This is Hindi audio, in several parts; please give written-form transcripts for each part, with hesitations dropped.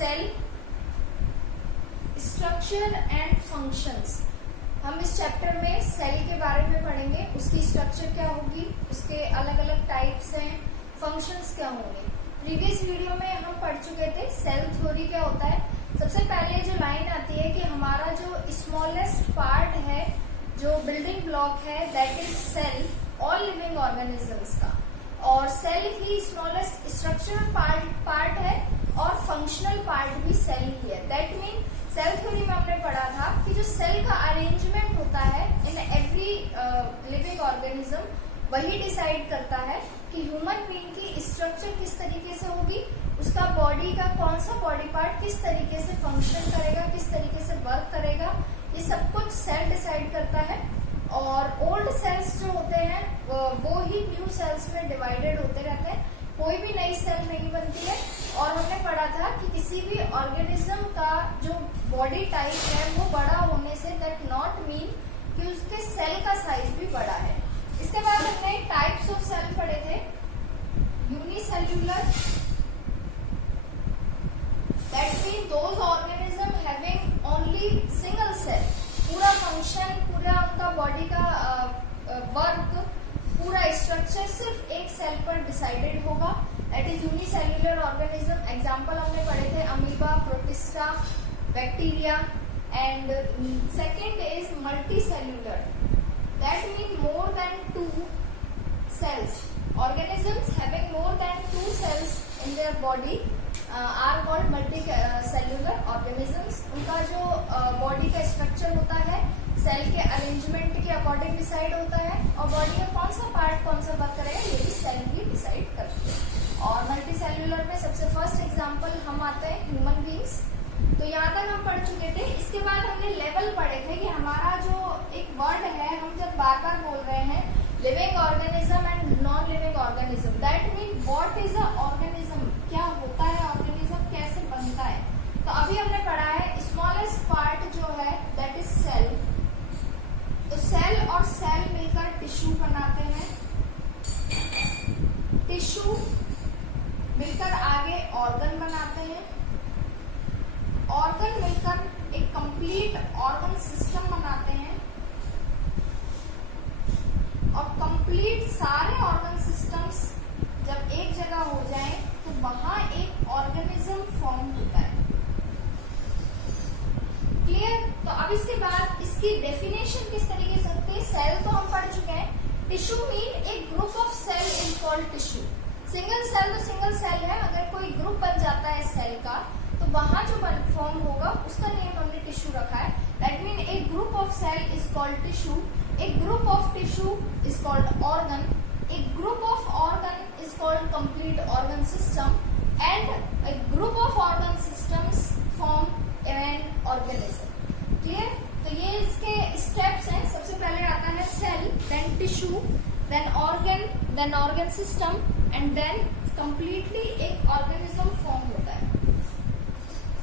Cell structure and functions. हम इस चैप्टर में सेल के बारे में पढ़ेंगे, उसकी स्ट्रक्चर क्या होगी, उसके अलग अलग टाइप्स हैं, फंक्शंस क्या होंगे। प्रीवियस वीडियो में हम पढ़ चुके थे सेल थ्योरी क्या होता है। सबसे पहले जो लाइन आती है कि हमारा जो स्मॉलेस्ट पार्ट है, जो बिल्डिंग ब्लॉक है, that is cell all living organisms का, और सेल ही स्मॉलेस्ट स्ट्रक्चरल पार्ट है और फंक्शनल पार्ट भी सेल ही है। दैट मीन सेल थ्योरी में हमने पढ़ा था कि जो सेल का अरेंजमेंट होता है इन एवरी लिविंग ऑर्गेनिज्म, वही डिसाइड करता है कि ह्यूमन बीइंग की स्ट्रक्चर किस तरीके से होगी, उसका बॉडी का कौन सा बॉडी पार्ट किस तरीके से फंक्शन करेगा, किस तरीके से वर्क करेगा, ये सब कुछ सेल डिसाइड करता है। और ओल्ड सेल्स जो होते हैं वो ही न्यू सेल्स में डिवाइडेड होते रहते हैं, कोई भी नई सेल नहीं बनती है। और हमने पढ़ा था कि किसी भी ऑर्गेनिज्म का जो बॉडी टाइप है वो बड़ा होने से दैट नॉट मीन कि उसके सेल का साइज भी बड़ा है। इसके बाद हमने टाइप्स ऑफ सेल पढ़े थे। Unicellular, that mean those organism having only single cell, पूरा फंक्शन, पूरा उनका बॉडी का वर्क, पूरा स्ट्रक्चर सिर्फ एक सेल पर डिसाइडेड होगा, that is unicellular organism. Example हमने पढ़े थे amoeba, protista, bacteria. And second is multicellular, that mean more than 2 cells. Organisms having more than 2 cells in their body are called multicellular organisms. उनका जो बॉडी का स्ट्रक्चर होता है सेल के अरेंजमेंट के अकॉर्डिंग डिसाइड होता है, और बॉडी का कौन सा पार्ट कौन सा वर्क करेगा ये भी सेल ही डिसाइड करती है। और मल्टीसेल्यूलर में सबसे फर्स्ट एग्जांपल हम आते हैं ह्यूमन बीइंग्स। तो यहाँ तक हम पढ़ चुके थे। इसके बाद हमने लेवल पढ़े थे कि हमारा जो एक वर्ड है, हम जब बार बार बोल रहे हैं living organism and non living organism, that mean what is a organism, क्या होता है ऑर्गेनिज्म, कैसे बनता है। तो अभी हमने पढ़ा है स्मॉलेस्ट पार्ट जो है दैट इज सेल। तो सेल और सेल मिलकर टिश्यू बनाते हैं, टिश्यू मिलकर आगे ऑर्गन बनाते हैं, ऑर्गन मिलकर एक कंप्लीट ऑर्गन सिस्टम बनाते हैं, और कंप्लीट सारे ऑर्गन सिस्टम्स जब एक जगह हो जाए तो वहां एक ऑर्गेनिज्म फॉर्म होता है। क्लियर? तो अब इसके बाद इसकी डेफिनेशन किस तरीके से होती है। सेल तो हम पढ़ चुके हैं, टिश्यू मीन एक group of cell is called tissue. Single cell तो सिंगल सेल है, अगर कोई ग्रुप बन जाता है सेल का तो वहां जो फॉर्म होगा उसका नेम हमने टिश्यू रखा है। That mean a group of cell is called tissue, a group of tissue is called organ, a group of organ is called complete organ system, and a group of organ systems form an organism. Clear? तो ये इसके स्टेप्स हैं। सबसे पहले आता है cell, then tissue, then organ system, and then completely एक ऑर्गेनिज्म फॉर्म होता है।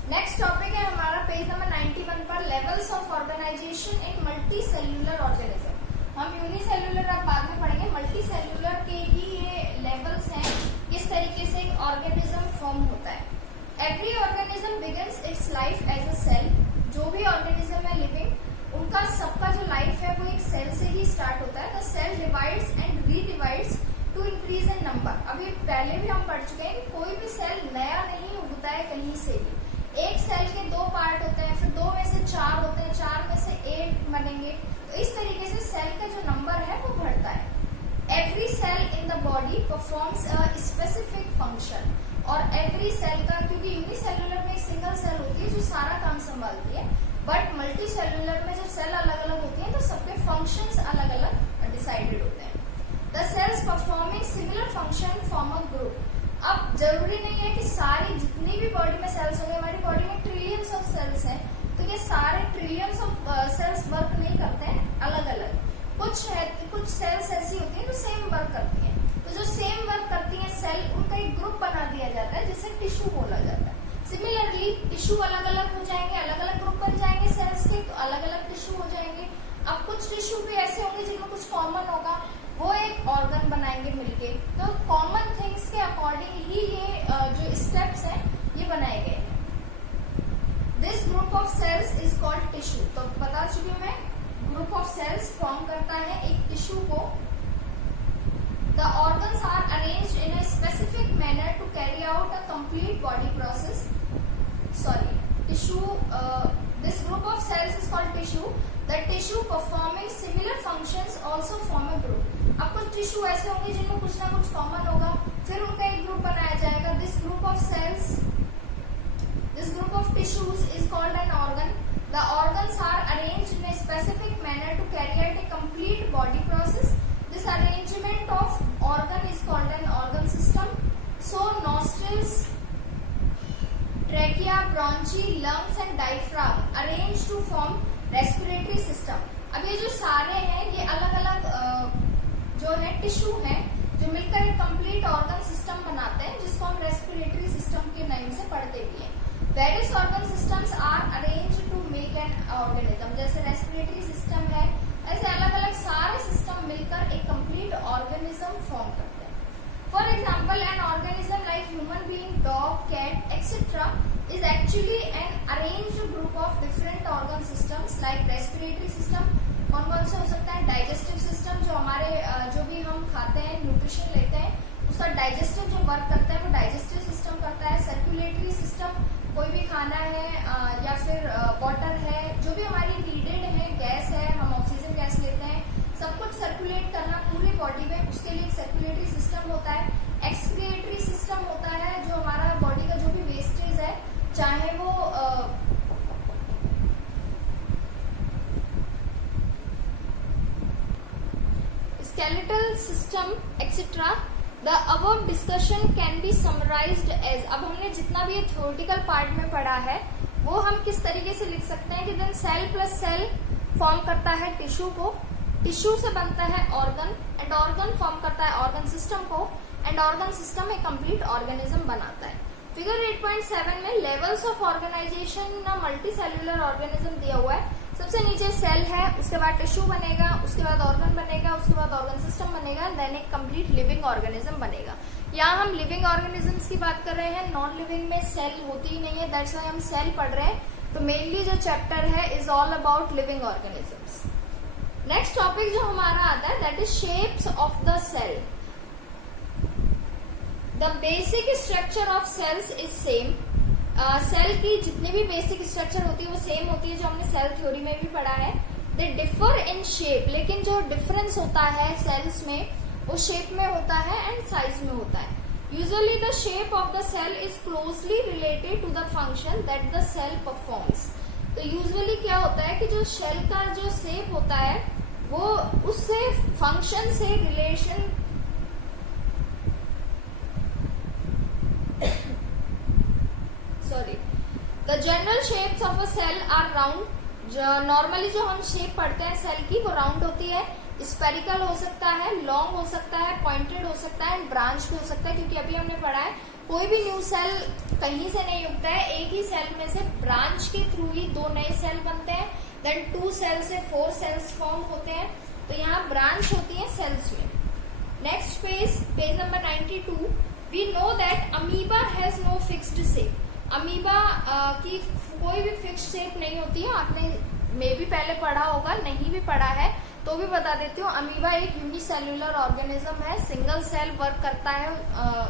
नेक्स्ट टॉपिक है हमारा पेज नंबर 91 पर, levels of organisation in multicellular organism. हम यूनिसेल्यूलर अब बाद में पढ़ेंगे, मल्टी सेल्यूलर के ही ये लेवल्स हैं, किस तरीके से एक ऑर्गेनिज्म फॉर्म होता है। Every organism begins its life as a cell. जो भी ऑर्गेनिज्म है लिविंग, उनका सबका जो लाइफ है वो एक सेल से ही स्टार्ट होता है। The cell divides and redivides to increase in number. अभी पहले भी हम पढ़ चुके हैं कि कोई भी सेल नया नहीं उगता है कहीं से भी। एक सेल के 2 पार्ट होते हैं, फिर 2 में से 4 होते हैं, 4 में से 8 बनेंगे। तो इस तरीके से सेल का जो नंबर है वो बढ़ता है। Every cell in the body performs a specific function, और एवरी सेल का, क्योंकि यूनिसेल्यूलर में एक सिंगल सेल होती है जो सारा काम संभालती है, बट मल्टी सेल्यूलर में जब सेल अलग अलग होती है तो सबके फंक्शंस अलग अलग डिसाइडेड होते हैं। The cells performing similar function form a group. अब जरूरी नहीं है कि सारी जितनी भी बॉडी में सेल्स होंगे, हमारी बॉडी में ट्रिलियंस ऑफ सेल्स हैं, तो ये सारे ट्रिलियंस ऑफ सेल्स वर्क नहीं करते हैं, अलग अलग। कुछ सेल्स ऐसी होती हैं जो सेम वर्क करती हैं, तो जो सेम वर्क करती हैं सेल, उनका एक ग्रुप बना दिया जाता है जिसे टिश्यू बोला जाता है। सिमिलरली टिश्यू अलग अलग हो जाएंगे, अलग अलग ग्रुप बन जाएंगे सेल्स के, तो अलग अलग टिश्यू हो जाएंगे। अब कुछ टिश्यू भी ऐसे होंगे जिनमें कुछ कॉमन होगा, वो एक ऑर्गन बनाएंगे मिलके। तो कॉमन थिंग्स के अकॉर्डिंग ही ये जो स्टेप्स हैं ये बनाए गए हैं। टिश्यू, तो बता चुकी हूँ मैं, ग्रुप ऑफ सेल्स फॉर्म करता है एक टिश्यू को। The organs are arranged in a specific manner to carry out a complete body process. Tissue, this group of cells is called tissue. The tissue performing similar functions also form a group. अब कुछ टिश्यू ऐसे होंगे जिनमें कुछ ना कुछ कॉमन होगा, फिर उनका एक ग्रुप बनाया जाएगा। This group of cells, this group of tissues is called an organ. The organs are arranged in a specific manner to carry out a complete body process. This arrangement of organ is called an organ system. So nostrils, trachea, bronchi, lungs and diaphragm arranged to form respiratory system. अब ये जो सारे हैं ये अलग अलग जो है टिश्यू हैं जो मिलकर एक कंप्लीट ऑर्गन सिस्टम बनाते हैं, जिसको हम रेस्पिरेटरी सिस्टम के नाम से पढ़ते भी हैं। Various organ systems are arranged to make an organism. जैसे रेस्पिरेटरी सिस्टम है, ऐसे अलग अलग सारे सिस्टम मिलकर एक कंप्लीट ऑर्गेनिज्म फॉर्म करते हैं। For example, an organism like human being, dog, cat etcetera is actually an arranged group of different organ systems like respiratory system. कौन कौन से हो सकता है? डाइजेस्टिव सिस्टम, जो हमारे जो भी हम खाते हैं, न्यूट्रिशन लेते हैं, उसका डाइजेस्टिव जो वर्क करता है वो डाइजेस्टिव सिस्टम करता है। सर्कुलेटरी सिस्टम, कोई भी खाना है या फिर वाटर है, जो भी हमारी नीडेड है, गैस है, हम ऑक्सीजन गैस लेते हैं, सब कुछ सर्कुलेट करना पूरी बॉडी में, उसके लिए एक सर्कुलेटरी सिस्टम होता है। एक्सक्रिएटरी सिस्टम होता है, जो हमारा बॉडी का जो भी वेस्टेज है, चाहे वो skeletal system etcetera. The above discussion can be summarized as, अब हमने जितना भी थ्योरेटिकल पार्ट में पढ़ा है वो हम किस तरीके से लिख सकते हैं कि then cell plus cell form करता है टिश्यू को, टिश्यू से बनता है ऑर्गन, एंड ऑर्गन फॉर्म करता है ऑर्गन सिस्टम को, एंड ऑर्गन सिस्टम एक कंप्लीट ऑर्गेनिज्म बनाता है। फिगर 8.7 में levels of organisation multicellular organism दिया हुआ है। सबसे नीचे सेल है, उसके बाद टिश्यू बनेगा, उसके बाद ऑर्गन बनेगा, उसके बाद ऑर्गन सिस्टम बनेगा, देन एक कंप्लीट लिविंग ऑर्गेनिज्म बनेगा। यहाँ हम लिविंग ऑर्गेनिजम्स की बात कर रहे हैं, नॉन लिविंग में सेल होती ही नहीं है, दैट्स व्हाई हम सेल पढ़ रहे हैं। तो मेनली जो चैप्टर है is all about living organisms. Next topic जो हमारा आता है that is shapes of the cell. The basic structure of cells is same. Cell की जितनी भी बेसिक स्ट्रक्चर होती है वो सेम होती है, जो हमने सेल थ्योरी में भी पढ़ा है। दे डिफर इन शेप, लेकिन जो डिफरेंस होता है सेल्स में वो शेप में होता है एंड साइज में होता है। Usually the shape of the cell is closely related to the function that the cell performs. तो यूजुअली क्या होता है कि जो सेल का जो शेप होता है वो उससे फंक्शन से relation the general shapes of a cell are round. Normally जो हम शेप पढ़ते हैं सेल की वो राउंड होती है, स्पेरिकल हो सकता है, लॉन्ग हो सकता है, पॉइंटेड हो सकता है एंड ब्रांच भी हो सकता है, क्योंकि अभी हमने पढ़ा है कोई भी न्यू सेल कहीं से नहीं उगता है, एक ही सेल में से ब्रांच के थ्रू ही दो नए सेल बनते हैं, देन 2 सेल से 4 सेल्स फॉर्म होते हैं। तो यहाँ ब्रांच होती है सेल्स में। Next page number 92, we know that amoeba has no fixed shape. Amoeba की कोई भी फिक्स शेप नहीं होती है, आपने मे भी पहले पढ़ा होगा, नहीं भी पढ़ा है तो भी बता देती हूँ। अमीबा एक यूनिसेल्युलर ऑर्गेनिज्म है, सिंगल सेल वर्क करता है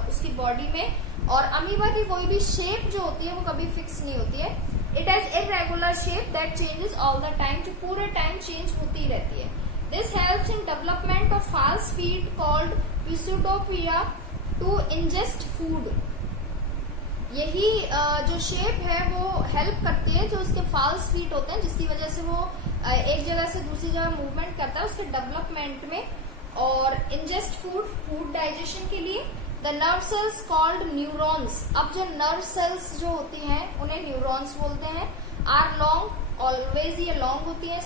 उसकी बॉडी में, और अमीबा की कोई भी शेप जो होती है वो कभी फिक्स नहीं होती है। It has irregular shape that changes all the time, जो पूरे टाइम चेंज होती रहती है। This helps in development of false feet called pseudopodia to ingest food. यही जो शेप है वो हेल्प करती है जो उसके फाल्स फीट होते हैं, जिसकी वजह से वो एक जगह से दूसरी जगह मूवमेंट करता है उसके डेवलपमेंट में, और इंजेस्ट फूड डाइजेशन के लिए। The nerve cells called neurons. अब जो नर्व सेल्स जो होती हैं उन्हें न्यूरॉन्स बोलते हैं। आर लॉन्ग, ऑलवेज ये लॉन्ग होती है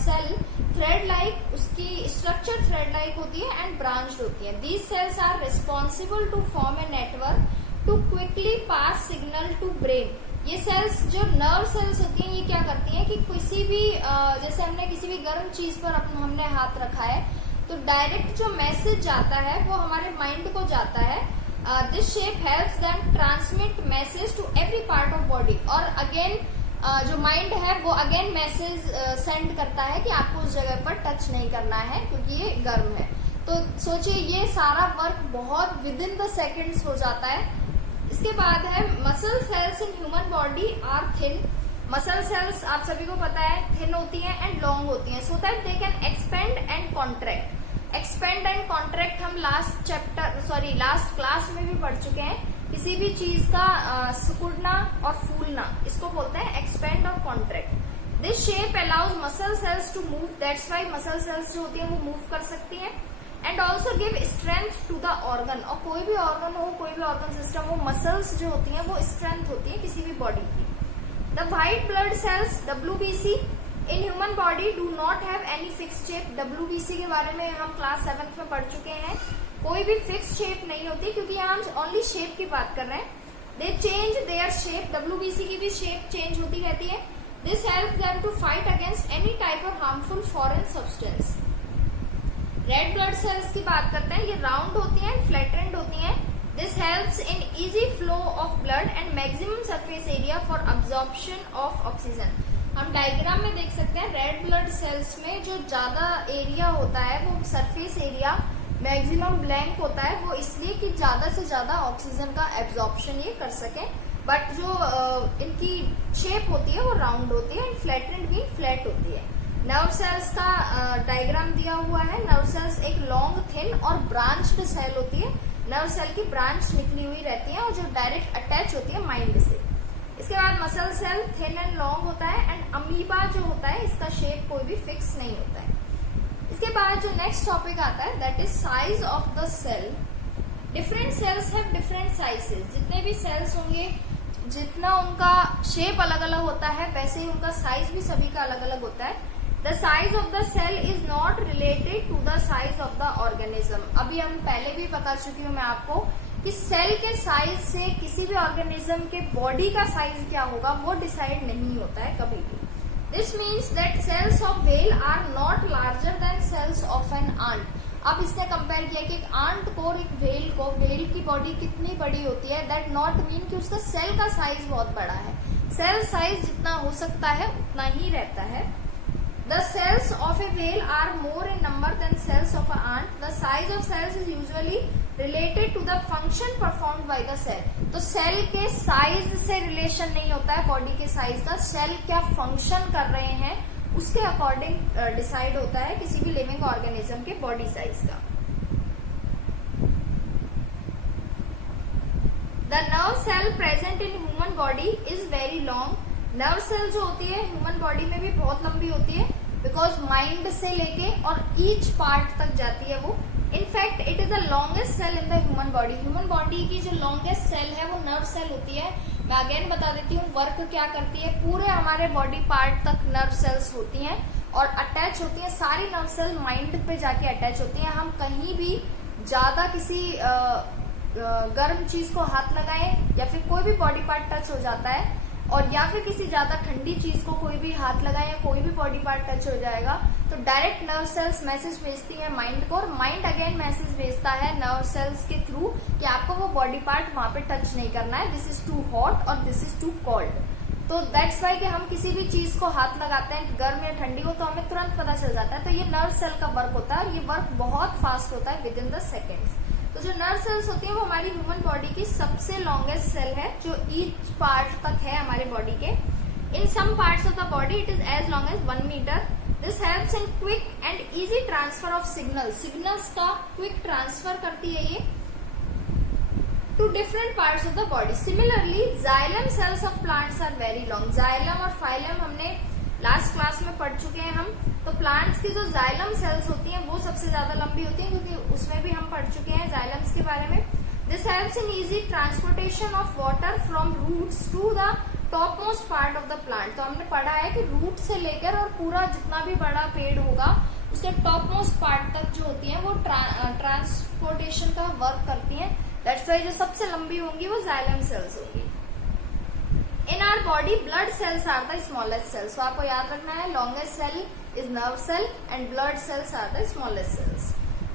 सेल, थ्रेड लाइक, उसकी स्ट्रक्चर थ्रेड लाइक होती है एंड ब्रांच्ड होती है। These cells are responsible to form a network to quickly pass signal to brain. ये सेल्स जो नर्व सेल्स होती हैं ये क्या करती हैं कि किसी भी जैसे हमने किसी भी गर्म चीज पर हमने हाथ रखा है तो डायरेक्ट जो मैसेज जाता है वो हमारे माइंड को जाता है। This shape helps them transmit message to every part of body. और अगेन जो माइंड है वो अगेन मैसेज सेंड करता है कि आपको उस जगह पर टच नहीं करना है क्योंकि ये गर्म है। तो सोचिए ये सारा वर्क बहुत विद इन द सेकेंड्स हो जाता है। इसके बाद है muscle cells in human body are thin. Muscle cells आप सभी को पता है थिन होती हैं एंड लॉन्ग होती हैं, so that they can expand and contract. Expand and contract हम लास्ट क्लास में भी पढ़ चुके हैं। किसी भी चीज का सिकुड़ना और फूलना, इसको बोलते हैं एक्सपेंड और contract. This shape allows muscle cells to move, that's why muscle cells जो होती है वो मूव कर सकती हैं। And also give strength to the organ, और कोई भी ऑर्गन हो, कोई भी ऑर्गन सिस्टम हो, मसल्स जो होती हैं वो स्ट्रेंथ होती है किसी भी बॉडी की। The white blood cells WBC in human body do not have any fixed shape. WBC के बारे में हम क्लास 7th में पढ़ चुके हैं। कोई भी फिक्स शेप नहीं होती क्योंकि यहाँ हम ओनली शेप की बात कर रहे हैं। They change their shape, WBC की भी शेप चेंज होती रहती है। This help them to fight against any type of harmful foreign substance. Red blood cells की बात करते हैं, ये राउंड होती हैं, फ्लैटेंड होती हैं। This helps in easy flow of blood and maximum surface area for absorption of oxygen. हम डायग्राम में देख सकते हैं रेड ब्लड सेल्स में जो ज्यादा एरिया होता है वो सरफेस एरिया मैक्सिमम ब्लैंक होता है, वो इसलिए कि ज्यादा से ज्यादा ऑक्सीजन का एब्जॉर्प्शन ये कर सके। बट जो इनकी शेप होती है वो राउंड होती है एंड फ्लैटेंड भी फ्लैट होती है। नर्व सेल्स का डायग्राम दिया हुआ है। नर्व सेल्स एक लॉन्ग थिन और ब्रांच्ड सेल होती है। नर्व सेल की ब्रांच निकली हुई रहती है और जो डायरेक्ट अटैच होती है माइंड से। इसके बाद muscle cell thin and long होता है एंड अमीबा जो होता है इसका शेप कोई भी फिक्स नहीं होता है। इसके बाद जो नेक्स्ट टॉपिक आता है that is size of the cell. Different cells have different sizes. जितने भी सेल्स होंगे, जितना उनका शेप अलग अलग होता है वैसे ही उनका साइज भी सभी का अलग अलग होता है। The size of the cell is not related to the size of the organism. अभी हम पहले भी बता चुकी हूँ मैं आपको कि सेल के साइज से किसी भी ऑर्गेनिज्म के बॉडी का साइज क्या होगा वो डिसाइड नहीं होता है कभी भी। This means that cells of whale are not larger than cells of an ant. अब इसने कंपेयर किया कि एक आंट को और एक व्हेल की बॉडी कितनी बड़ी होती है। दैट नॉट मीन कि उसका सेल का साइज बहुत बड़ा है। सेल साइज जितना हो सकता है उतना ही रहता है। The cells of a whale are more in number than cells of an ant. The size of cells is usually related to the function performed by the cell. तो सेल के साइज से रिलेशन नहीं होता है बॉडी के साइज का, सेल क्या फंक्शन कर रहे हैं उसके अकॉर्डिंग डिसाइड होता है किसी भी लिविंग ऑर्गेनिज्म के बॉडी साइज का। The nerve cell present in human body is very long. Nerve cell जो होती है ह्यूमन बॉडी में भी बहुत लंबी होती है बिकॉज माइंड से लेके और ईच पार्ट तक जाती है वो। In fact it is the longest cell in the human body. Human body की जो लॉन्गेस्ट सेल है वो नर्व सेल होती है। मैं अगेन बता देती हूँ वर्क क्या करती है। पूरे हमारे बॉडी पार्ट तक नर्व सेल्स होती हैं और अटैच होती हैं। सारी नर्व सेल माइंड पे जाके अटैच होती हैं। हम कहीं भी ज्यादा किसी गर्म चीज को हाथ लगाएं या फिर कोई भी बॉडी पार्ट टच हो जाता है और या फिर किसी ज्यादा ठंडी चीज को कोई भी हाथ लगाए या कोई भी बॉडी पार्ट टच हो जाएगा तो डायरेक्ट नर्व सेल्स मैसेज भेजती है माइंड को और माइंड अगेन मैसेज भेजता है नर्व सेल्स के थ्रू कि आपको वो बॉडी पार्ट वहां पे टच नहीं करना है। दिस इज टू हॉट और दिस इज टू कोल्ड। तो दैट्स वाई कि हम किसी भी चीज को हाथ लगाते हैं गर्म या ठंडी हो तो हमें तुरंत पता चल जाता है। तो ये नर्व सेल का वर्क होता है और ये वर्क बहुत फास्ट होता है विद इन द सेकेंड्स। तो जो नर्व सेल्स होती है वो हमारी ह्यूमन बॉडी की सबसे लॉन्गेस्ट सेल है जो ईच पार्ट तक है हमारे बॉडी के। In some parts of the body it is as long as 1 metre. This helps in quick and easy transfer of signals का क्विक ट्रांसफर करती है ये to different parts of the body. Similarly xylem cells of plants are very long. Xylem और फाइलम हमने लास्ट क्लास में पढ़ चुके हैं हम। तो प्लांट्स की जो जाइलम सेल्स होती हैं वो सबसे ज्यादा लंबी होती हैं क्योंकि उसमें भी हम पढ़ चुके हैं जाइलम्स के बारे में। This helps in easy transportation of water from roots to the top most part of the plant. तो हमने पढ़ा है कि रूट से लेकर और पूरा जितना भी बड़ा पेड़ होगा उसके टॉप मोस्ट पार्ट तक जो होती है वो ट्रांसपोर्टेशन का वर्क करती है। दैट्स वाई जो सबसे लंबी होंगी वो जाइलम सेल्स होंगी। In our body blood cells are the smallest cells. तो आपको याद रखना है longest cell is nerve cell and blood cells are the smallest cells.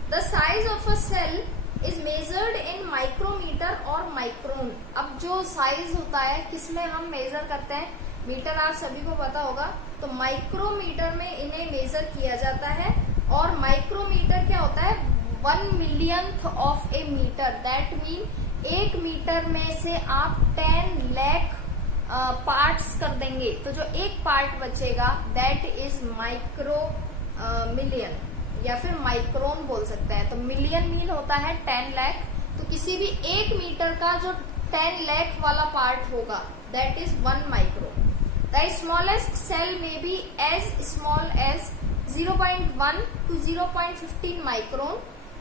The size of a cell is measured in micrometer or micron. अब जो साइज होता है किसमें हम मेजर करते हैं मीटर आप सभी को पता होगा, तो माइक्रोमीटर में इन्हें मेजर किया जाता है। और माइक्रोमीटर क्या होता है, 1 millionth of a metre, that mean 1 metre में से आप 10 लाख पार्ट्स कर देंगे, तो जो एक पार्ट बचेगा दैट इज माइक्रो मिलियन, या फिर माइक्रोन बोल सकते हैं। तो मिलियन मीन होता है 10 लाख, तो किसी भी 1 मीटर का जो 10 लाख वाला पार्ट होगा that is 1 micro. The smallest cell may be as small as 0.1 to 0.15 micron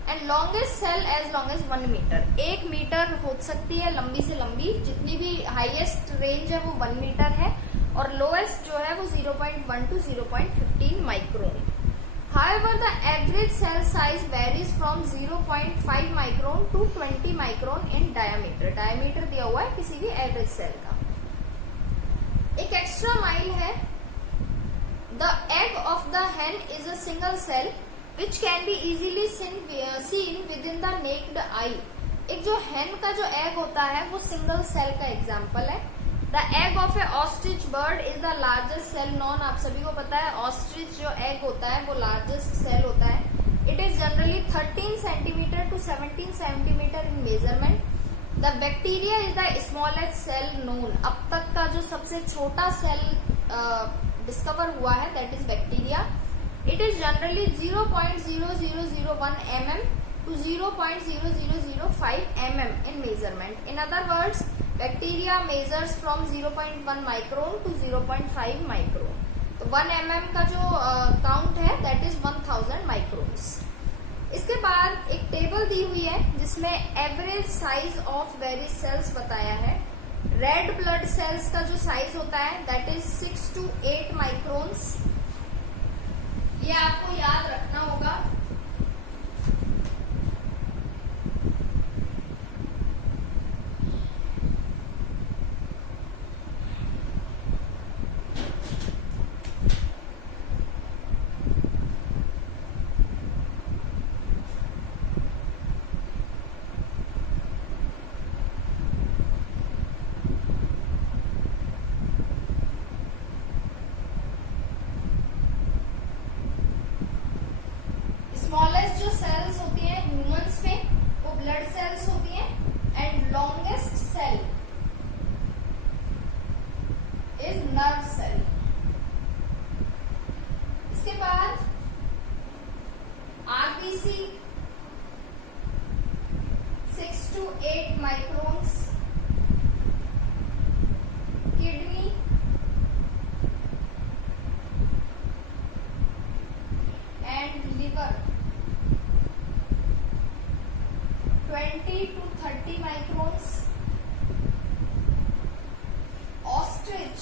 and longest cell as long as 1 metre. 1 metre हो सकती है लंबी से लंबी, जितनी भी हाईएस्ट रेंज है वो 1 मीटर है, और लोएस्ट जो है वो 0.1 to 0.15 micron. However, the average cell size varies from 0.5 micron to 20 micron in diameter. Diameter दिया हुआ है किसी भी एवरेज सेल का। एक एक्स्ट्रा माइल है, the egg of the hen is a single cell which can be easily seen within the naked eye. एक जो hen का जो egg होता है वो सिंगल सेल का एग्जाम्पल है। The egg of a ostrich bird is the largest cell known. आप सभी को पता है ऑस्ट्रिच जो egg होता है वो लार्जेस्ट सेल होता है। It is generally 13 centimeter to 17 centimeter in measurement. The bacteria is the smallest cell known. अब तक का जो सबसे छोटा सेल डिस्कवर हुआ है that is bacteria. It is generally 0.0001 mm to 0.0005 mm in measurement. In other words, bacteria measures from 0.1 micron to 0.5 micron. तो 1 mm का जो काउंट है दैट इज 1000 माइक्रोन्स। इसके बाद एक टेबल दी हुई है जिसमें average size of various cells बताया है। रेड ब्लड सेल्स का जो साइज होता है दैट इज 6 to 8 माइक्रोन्स। ये आपको याद रखना होगा। स्मॉलेस्ट जो सेल्स होती हैं ह्यूमंस में वो ब्लड सेल्स होती हैं and longest cell is nerve cell. इसके बाद RBC 6 to 8 microns, kidney and liver 20 to 30 microns, ostrich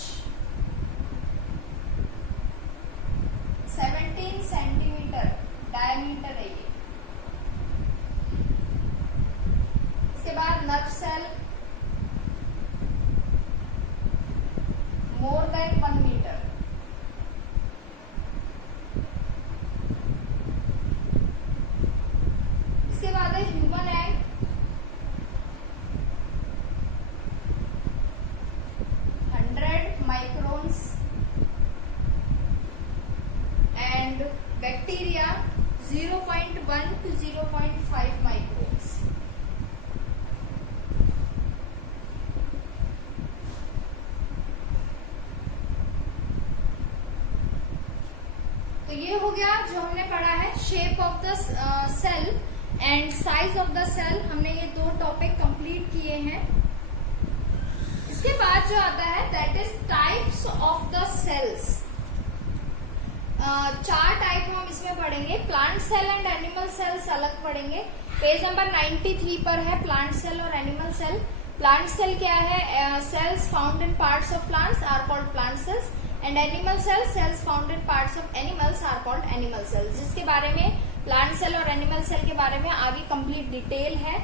17 centimetre diameter है ये। इसके बाद nerve cell more than 1 metre. इसके बाद है human egg 100 microns and bacteria 0.1 to 0.5 microns. तो ये हो गया जो हमने पढ़ा है shape of the cell and size of the cell. हमने ये 2 टॉपिक कंप्लीट किए हैं। इसके बाद जो आता है that is types of the cells. 4 type हम इसमें पढ़ेंगे। Plant cell and animal cells अलग पढ़ेंगे। पेज नंबर 93 पर है प्लांट सेल और एनिमल सेल। प्लांट सेल क्या है? Cells found in parts of plants are called plant cells and animal cells cells found in parts of animals are called animal cells. जिसके बारे में प्लांट सेल और एनिमल सेल के बारे में आगे कंप्लीट डिटेल है।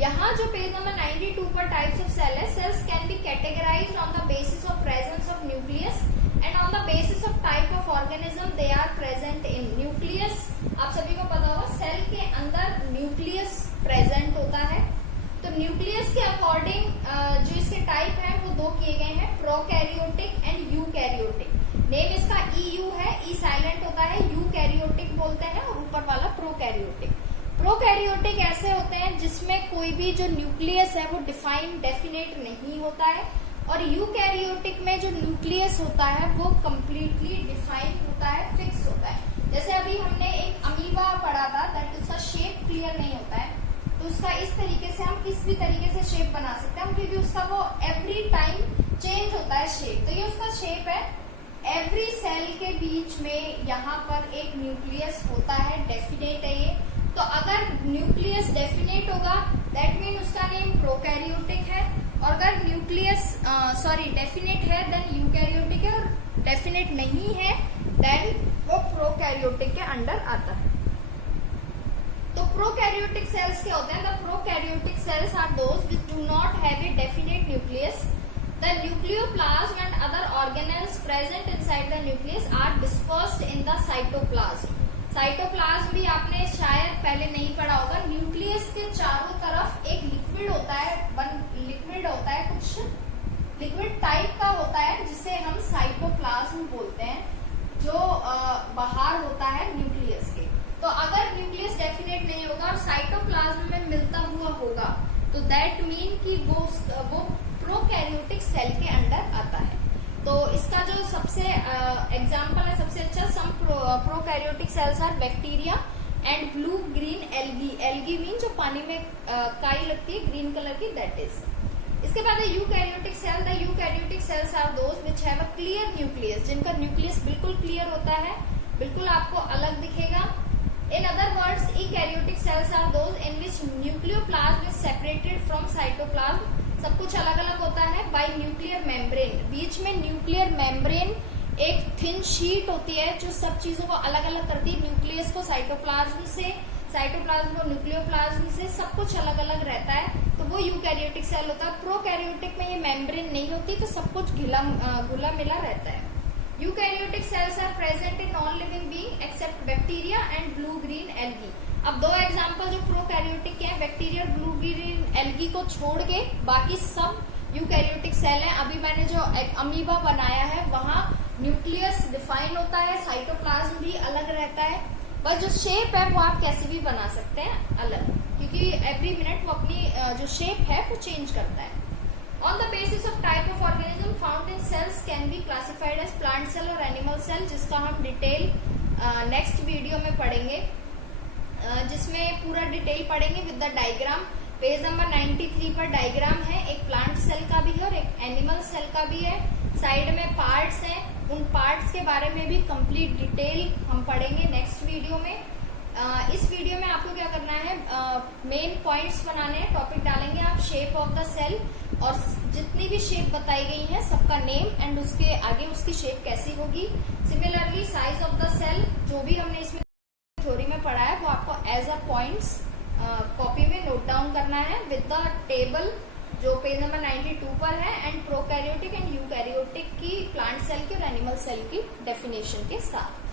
यहाँ जो पेज नंबर 92 पर टाइप्स ऑफ सेल है, cells can be categorised on the basis of presence of nucleus and on the basis of type of organism they are present in. Nucleus आप सभी को पता होगा, सेल के अंदर न्यूक्लियस प्रेजेंट होता है। तो न्यूक्लियस के अकॉर्डिंग जो इसके टाइप हैं वो 2 किए गए हैं, प्रोकैरियोटिक एंड भी जो न्यूक्लियस है वो डिफाइन डेफिनेट नहीं होता है, और यूकैरियोटिक में जो न्यूक्लियस होता है वो कंप्लीटली डिफाइन होता है, फिक्स होता है। जैसे अभी हमने एक अमीबा पढ़ा था, दैट उसका शेप क्लियर नहीं होता है, तो उसका इस तरीके से हम किस भी तरीके से शेप बना सकते हैं, क्योंकि उसका वो एवरी टाइम चेंज होता है शेप। तो ये उसका शेप है। एवरी सेल के बीच में यहाँ पर एक न्यूक्लियस होता है, डेफिनेट है ये। तो अगर न्यूक्लियस डेफिनेट होगा दैट मीन उसका नेम प्रोकैरियोटिक है, और अगर न्यूक्लियस डेफिनेट है देन यूकैरियोटिक है, और डेफिनेट नहीं है देन वो प्रोकैरियोटिक के अंडर आता है। तो प्रोकैरियोटिक सेल्स क्या होते हैं? The prokaryotic cells are those which do not have a definite nucleus. The nucleoplasm and other organelles present inside the nucleus are dispersed in the cytoplasm. Cytoplasm भी आपने शायद पहले नहीं पढ़ा होगा। न्यूक्लियस के चारों तरफ एक लिक्विड होता है, लिक्विड होता है, कुछ लिक्विड टाइप का होता है जिसे हम साइटोप्लाज्म बोलते हैं, जो बाहर होता है न्यूक्लियस के। तो अगर न्यूक्लियस डेफिनेट नहीं होगा और साइटोप्लाज्म में मिलता हुआ होगा तो दैट मीन कि वो प्रोकैरियोटिक सेल के अंडर आता है। तो इसका जो सबसे एग्जांपल है, सबसे अच्छा, some prokaryotic cells are bacteria and blue green algae. Algae mean जो पानी में काई लगती है ग्रीन कलर की, दैट इज। इसके बाद है eukaryotic cell. The eukaryotic cells are those which have a clear nucleus, जिनका न्यूक्लियस बिल्कुल क्लियर होता है, बिल्कुल आपको अलग दिखेगा। In other words, eukaryotic cells are those in which nucleoplasm is separated from cytoplasm. सब कुछ अलग अलग होता है by nuclear membrane. बीच में न्यूक्लियर मेम्ब्रेन एक थिन शीट होती है जो सब चीजों को अलग अलग करती है, न्यूक्लियस को साइटोप्लाज्म से, साइटोप्लाज्म को न्यूक्लियोप्लाज्म से, सब कुछ अलग अलग रहता है। तो वो यूकैरियोटिक सेल होता है। प्रोकैरियोटिक में ये मेम्ब्रेन नहीं होती, तो सब कुछ घुला मिला रहता है। Eukaryotic cells are present in all living being except bacteria and blue green algae. अब दो एग्जांपल जो प्रोकैरियोटिक के हैं, बैक्टीरिया और ब्लू ग्रीन एल्गी को छोड़ के बाकी सब यूकैरियोटिक सेल हैं। अभी मैंने जो अमीबा बनाया है वहां न्यूक्लियस डिफाइन होता है, साइटोप्लाज्म भी अलग रहता है, बस जो शेप है वो आप कैसे भी बना सकते हैं अलग, क्योंकि एवरी मिनट वो अपनी जो शेप है वो चेंज करता है। On the basis of type of organism found in cells can be classified as plant cell और animal cell, जिसका हम डिटेल नेक्स्ट वीडियो में पढ़ेंगे, जिसमें पूरा डिटेल पढ़ेंगे with the diagram. Page number 93 पर डायग्राम है, एक प्लांट सेल का भी है और एक एनिमल सेल का भी है। साइड में पार्ट्स हैं, उन पार्ट्स के बारे में भी कंप्लीट डिटेल हम पढ़ेंगे नेक्स्ट वीडियो में। इस वीडियो में आपको क्या करना है, मेन पॉइंट्स बनाने हैं, टॉपिक डालेंगे आप, शेप ऑफ द सेल, और जितनी भी शेप बताई गई है सबका नेम एंड उसके आगे उसकी शेप कैसी होगी। Similarly size of the cell, जो भी हमने इसमें थ्योरी में पढ़ा है वो आपको एज अ पॉइंट्स कॉपी में नोट डाउन करना है विद द टेबल जो पेज नंबर 92 पर है, एंड प्रोकैरियोटिक एंड यूकैरियोटिक की, प्लांट सेल की और एनिमल सेल की डेफिनेशन के साथ।